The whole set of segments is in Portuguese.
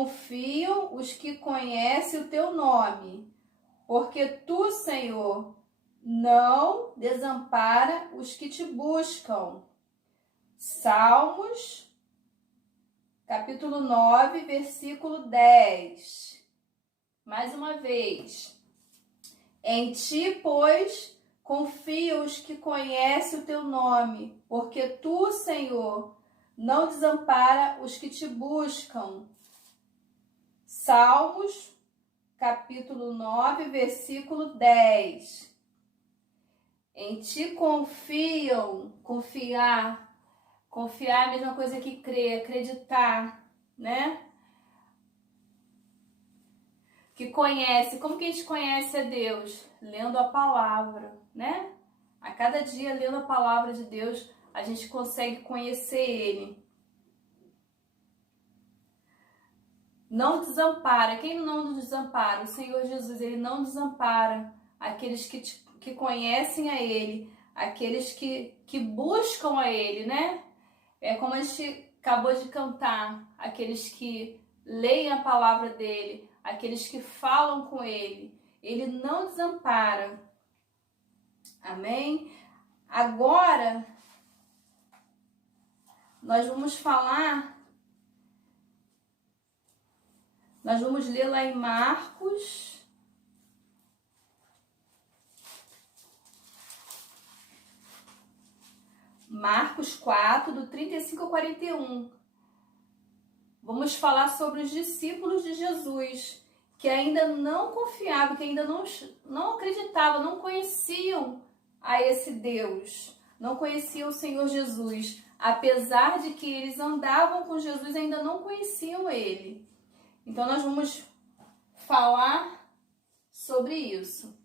confiam os que conhecem o teu nome, porque tu, Senhor, não desampara os que te buscam. Salmos, capítulo 9, versículo 10. Mais uma vez. Em ti, pois, confiam os que conhecem o teu nome, porque tu, Senhor, não desampara os que te buscam. Salmos, capítulo 9, versículo 10. Em ti confiam, confiar é a mesma coisa que crer, acreditar, né? Que conhece, como que a gente conhece a Deus? Lendo a palavra, né? A cada dia, lendo a palavra de Deus, a gente consegue conhecer Ele. Não desampara. Quem não nos desampara? O Senhor Jesus, Ele não desampara aqueles que conhecem a Ele, aqueles que buscam a Ele, né? É como a gente acabou de cantar, aqueles que leem a palavra dEle, aqueles que falam com Ele. Ele não desampara. Amém? Agora, nós vamos ler lá em Marcos. Marcos 4, do 35 ao 41. Vamos falar sobre os discípulos de Jesus, que ainda não confiavam, que ainda não acreditavam, não conheciam a esse Deus, não conheciam o Senhor Jesus. Apesar de que eles andavam com Jesus, ainda não conheciam Ele. Então, nós vamos falar sobre isso.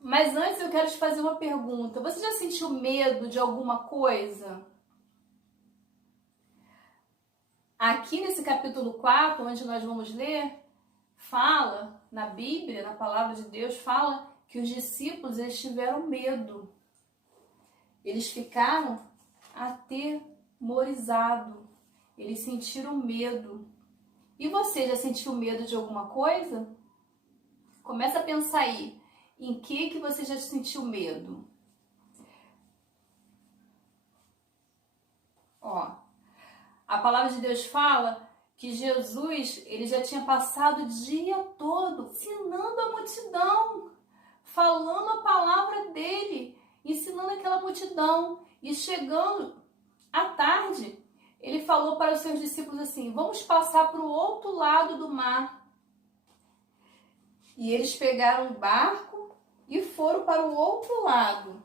Mas antes eu quero te fazer uma pergunta. Você já sentiu medo de alguma coisa? Aqui nesse capítulo 4, onde nós vamos ler, fala, na Bíblia, na palavra de Deus, fala que os discípulos eles tiveram medo. Eles ficaram atemorizados. Eles sentiram medo. E você já sentiu medo de alguma coisa? Começa a pensar aí. Em que você já sentiu medo? Ó, a palavra de Deus fala que Jesus, ele já tinha passado o dia todo ensinando a multidão, falando a palavra dele, ensinando aquela multidão. E chegando à tarde, ele falou para os seus discípulos assim: vamos passar para o outro lado do mar. E eles pegaram o barco e foram para o outro lado.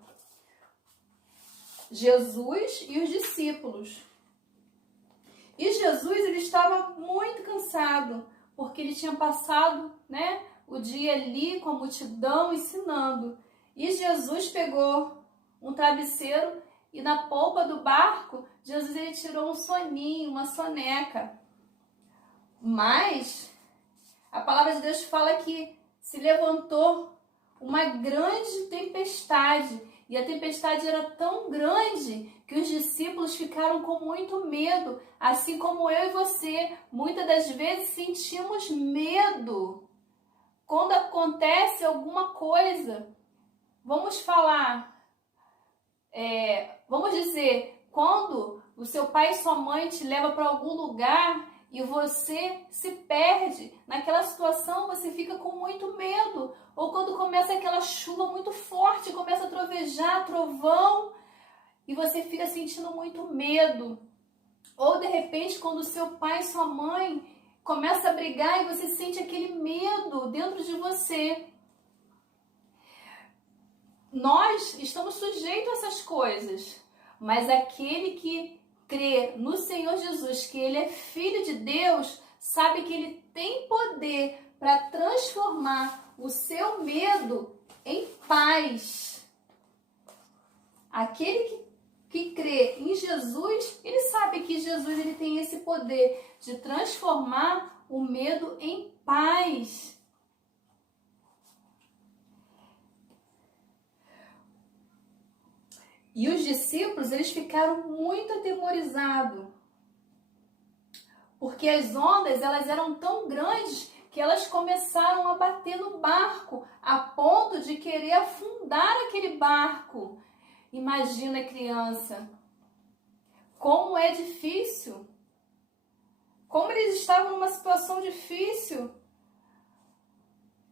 Jesus e os discípulos. E Jesus, ele estava muito cansado, porque ele tinha passado, né, o dia ali com a multidão ensinando. E Jesus pegou um travesseiro e na polpa do barco, Jesus ele tirou um soninho, uma soneca. Mas a palavra de Deus fala que se levantou uma grande tempestade. E a tempestade era tão grande que os discípulos ficaram com muito medo. Assim como eu e você, muitas das vezes sentimos medo quando acontece alguma coisa. Vamos dizer, quando o seu pai e sua mãe te levam para algum lugar e você se perde, naquela situação você fica com muito medo. Ou quando começa aquela chuva muito forte, começa a trovejar, trovão, e você fica sentindo muito medo. Ou de repente quando o seu pai e sua mãe começam a brigar e você sente aquele medo dentro de você. Nós estamos sujeitos a essas coisas, mas aquele que crê no Senhor Jesus, que Ele é Filho de Deus, sabe que Ele tem poder para transformar o seu medo em paz. Aquele que crê em Jesus, ele sabe que Jesus ele tem esse poder de transformar o medo em paz. E os discípulos, eles ficaram muito atemorizados. porque as ondas elas eram tão grandes que elas começaram a bater no barco, a ponto de querer afundar aquele barco. Imagina, criança, como é difícil, como eles estavam numa situação difícil.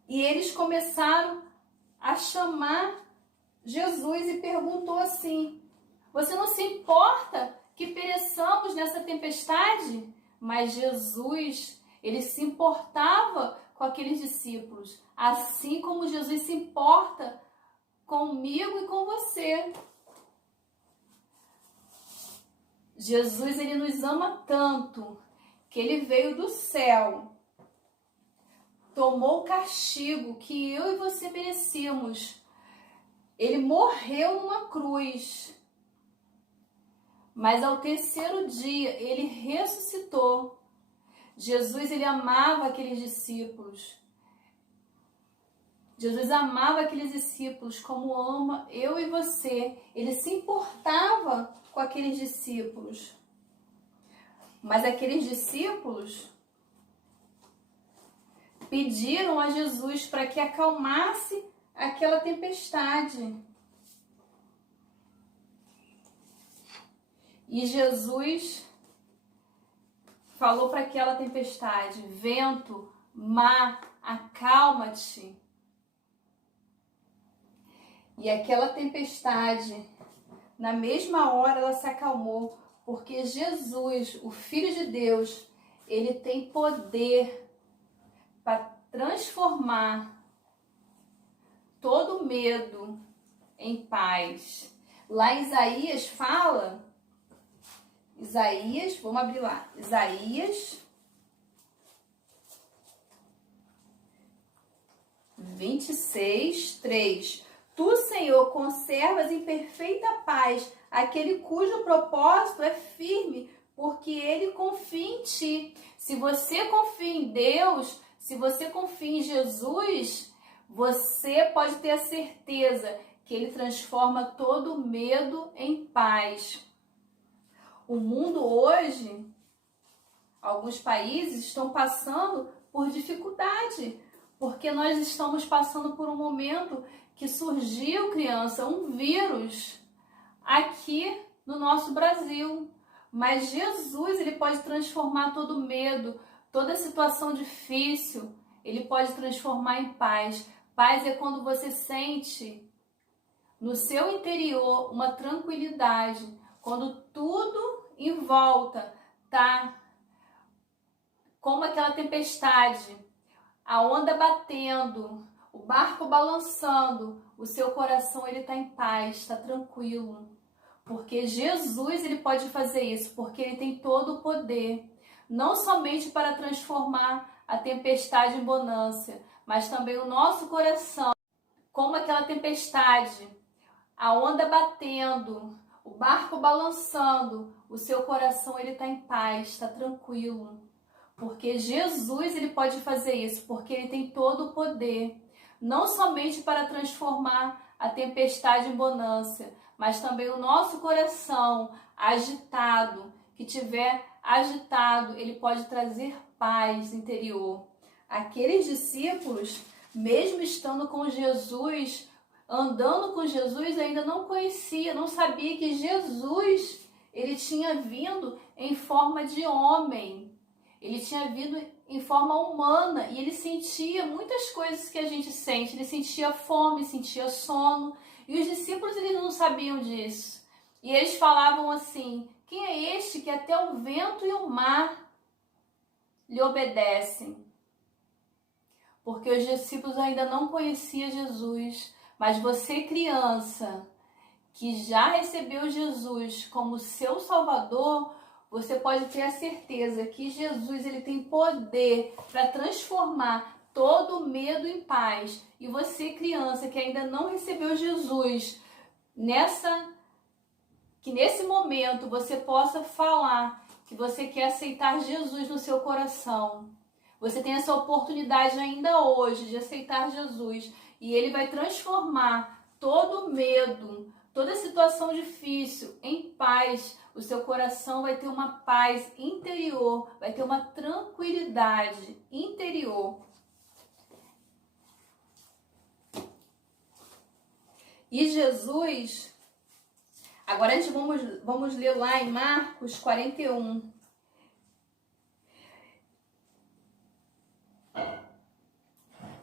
E eles começaram a chamar Jesus e perguntou assim: você não se importa que pereçamos nessa tempestade? Mas Jesus, ele se importava com aqueles discípulos, assim como Jesus se importa comigo e com você. Jesus, ele nos ama tanto que ele veio do céu, tomou o castigo que eu e você merecíamos. Ele morreu numa cruz, mas ao terceiro dia ele ressuscitou. Jesus, ele amava aqueles discípulos. Jesus amava aqueles discípulos como ama eu e você. Ele se importava com aqueles discípulos. Mas aqueles discípulos pediram a Jesus para que acalmasse aquela tempestade. E Jesus falou para aquela tempestade: vento, mar, acalma-te. E aquela tempestade, na mesma hora, ela se acalmou, porque Jesus, o Filho de Deus, ele tem poder para transformar todo medo em paz. Lá em Isaías fala, vamos abrir lá, Isaías 26:3. Tu, Senhor, conservas em perfeita paz aquele cujo propósito é firme, porque ele confia em ti. Se você confia em Deus, se você confia em Jesus, você pode ter a certeza que ele transforma todo medo em paz. O mundo hoje, alguns países estão passando por dificuldade, porque nós estamos passando por um momento que surgiu, criança, um vírus aqui no nosso Brasil. Mas Jesus, ele pode transformar todo medo, toda situação difícil, ele pode transformar em paz. Paz é quando você sente no seu interior uma tranquilidade, quando tudo em volta tá como aquela tempestade, a onda batendo, o barco balançando, o seu coração ele está em paz, está tranquilo. Porque Jesus ele pode fazer isso, porque ele tem todo o poder, não somente para transformar a tempestade em bonança, mas também o nosso coração, como aquela tempestade, a onda batendo, o barco balançando, o seu coração ele está em paz, está tranquilo. Porque Jesus ele pode fazer isso, porque ele tem todo o poder, não somente para transformar a tempestade em bonança, mas também o nosso coração agitado, que tiver agitado, ele pode trazer paz interior. Aqueles discípulos, mesmo estando com Jesus, andando com Jesus, ainda não conhecia, não sabia que Jesus, ele tinha vindo em forma de homem. Ele tinha vindo em forma humana e ele sentia muitas coisas que a gente sente. Ele sentia fome, sentia sono. E os discípulos eles não sabiam disso. E eles falavam assim: quem é este que até o vento e o mar lhe obedecem? Porque os discípulos ainda não conheciam Jesus. Mas você, criança, que já recebeu Jesus como seu Salvador, você pode ter a certeza que Jesus ele tem poder para transformar todo medo em paz. E você, criança, que ainda não recebeu Jesus, que nesse momento você possa falar que você quer aceitar Jesus no seu coração. Você tem essa oportunidade ainda hoje de aceitar Jesus. E ele vai transformar todo medo, toda situação difícil em paz. o seu coração vai ter uma paz interior, vai ter uma tranquilidade interior. E Jesus, agora a gente vamos ler lá em Marcos 41.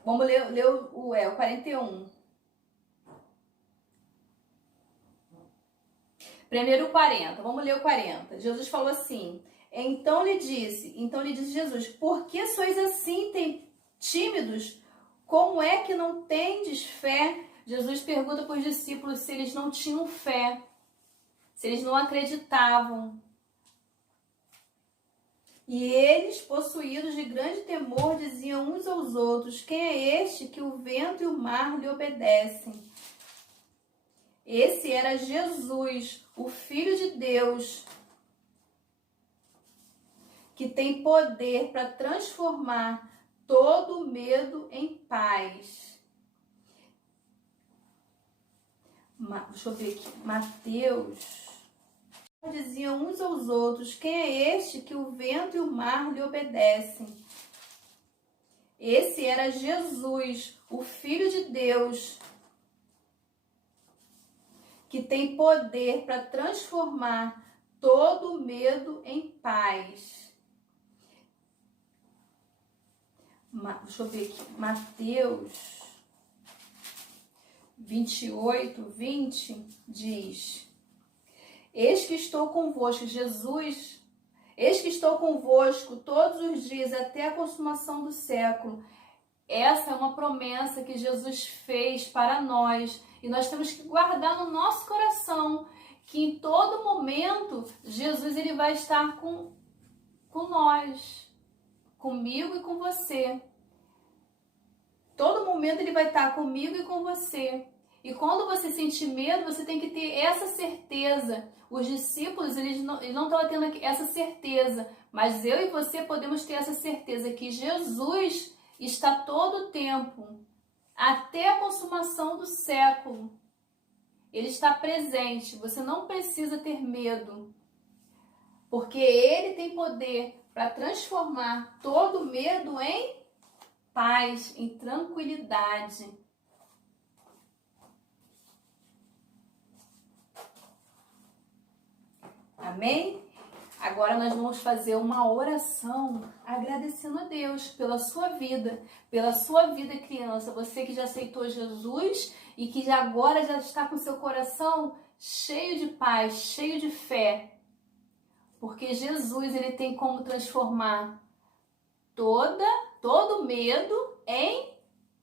Vamos ler o 41. Primeiro o 40, vamos ler o 40. Jesus falou assim, então lhe disse Jesus, por que sois assim tímidos? Como é que não tendes fé? Jesus pergunta para os discípulos se eles não tinham fé, se eles não acreditavam. E eles, possuídos de grande temor, diziam uns aos outros, quem é este que o vento e o mar lhe obedecem? Esse era Jesus, o Filho de Deus, que tem poder para transformar todo medo em paz. Deixa eu ver aqui. Mateus. Diziam uns aos outros, quem é este que o vento e o mar lhe obedecem? Esse era Jesus, o Filho de Deus, que tem poder para transformar todo medo em paz. Deixa eu ver aqui. Mateus 28, 20 diz... Eis que estou convosco, Jesus, eis que estou convosco todos os dias até a consumação do século. Essa é uma promessa que Jesus fez para nós e nós temos que guardar no nosso coração que em todo momento Jesus ele vai estar com nós, comigo e com você. Todo momento ele vai estar comigo e com você. E quando você sentir medo, você tem que ter essa certeza. Os discípulos, eles não estavam tendo essa certeza, mas eu e você podemos ter essa certeza que Jesus está todo o tempo, até a consumação do século. Ele está presente, você não precisa ter medo, porque Ele tem poder para transformar todo medo em paz, em tranquilidade. Amém? Agora nós vamos fazer uma oração agradecendo a Deus pela sua vida criança, você que já aceitou Jesus e que agora já está com seu coração cheio de paz, cheio de fé, porque Jesus ele tem como transformar todo medo em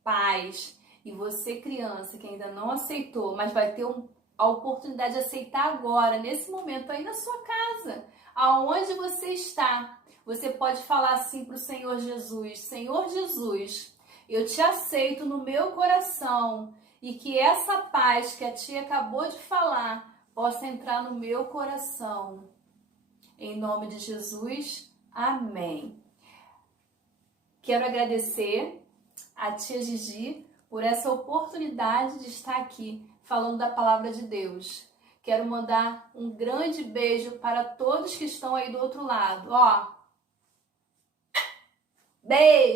paz. E você criança que ainda não aceitou, mas vai ter a oportunidade de aceitar agora, nesse momento, aí na sua casa, aonde você está, você pode falar assim para o Senhor Jesus, Senhor Jesus, eu te aceito no meu coração e que essa paz que a tia acabou de falar possa entrar no meu coração. Em nome de Jesus, amém. Quero agradecer a tia Gigi por essa oportunidade de estar aqui falando da palavra de Deus. Quero mandar um grande beijo para todos que estão aí do outro lado. Ó, beijo!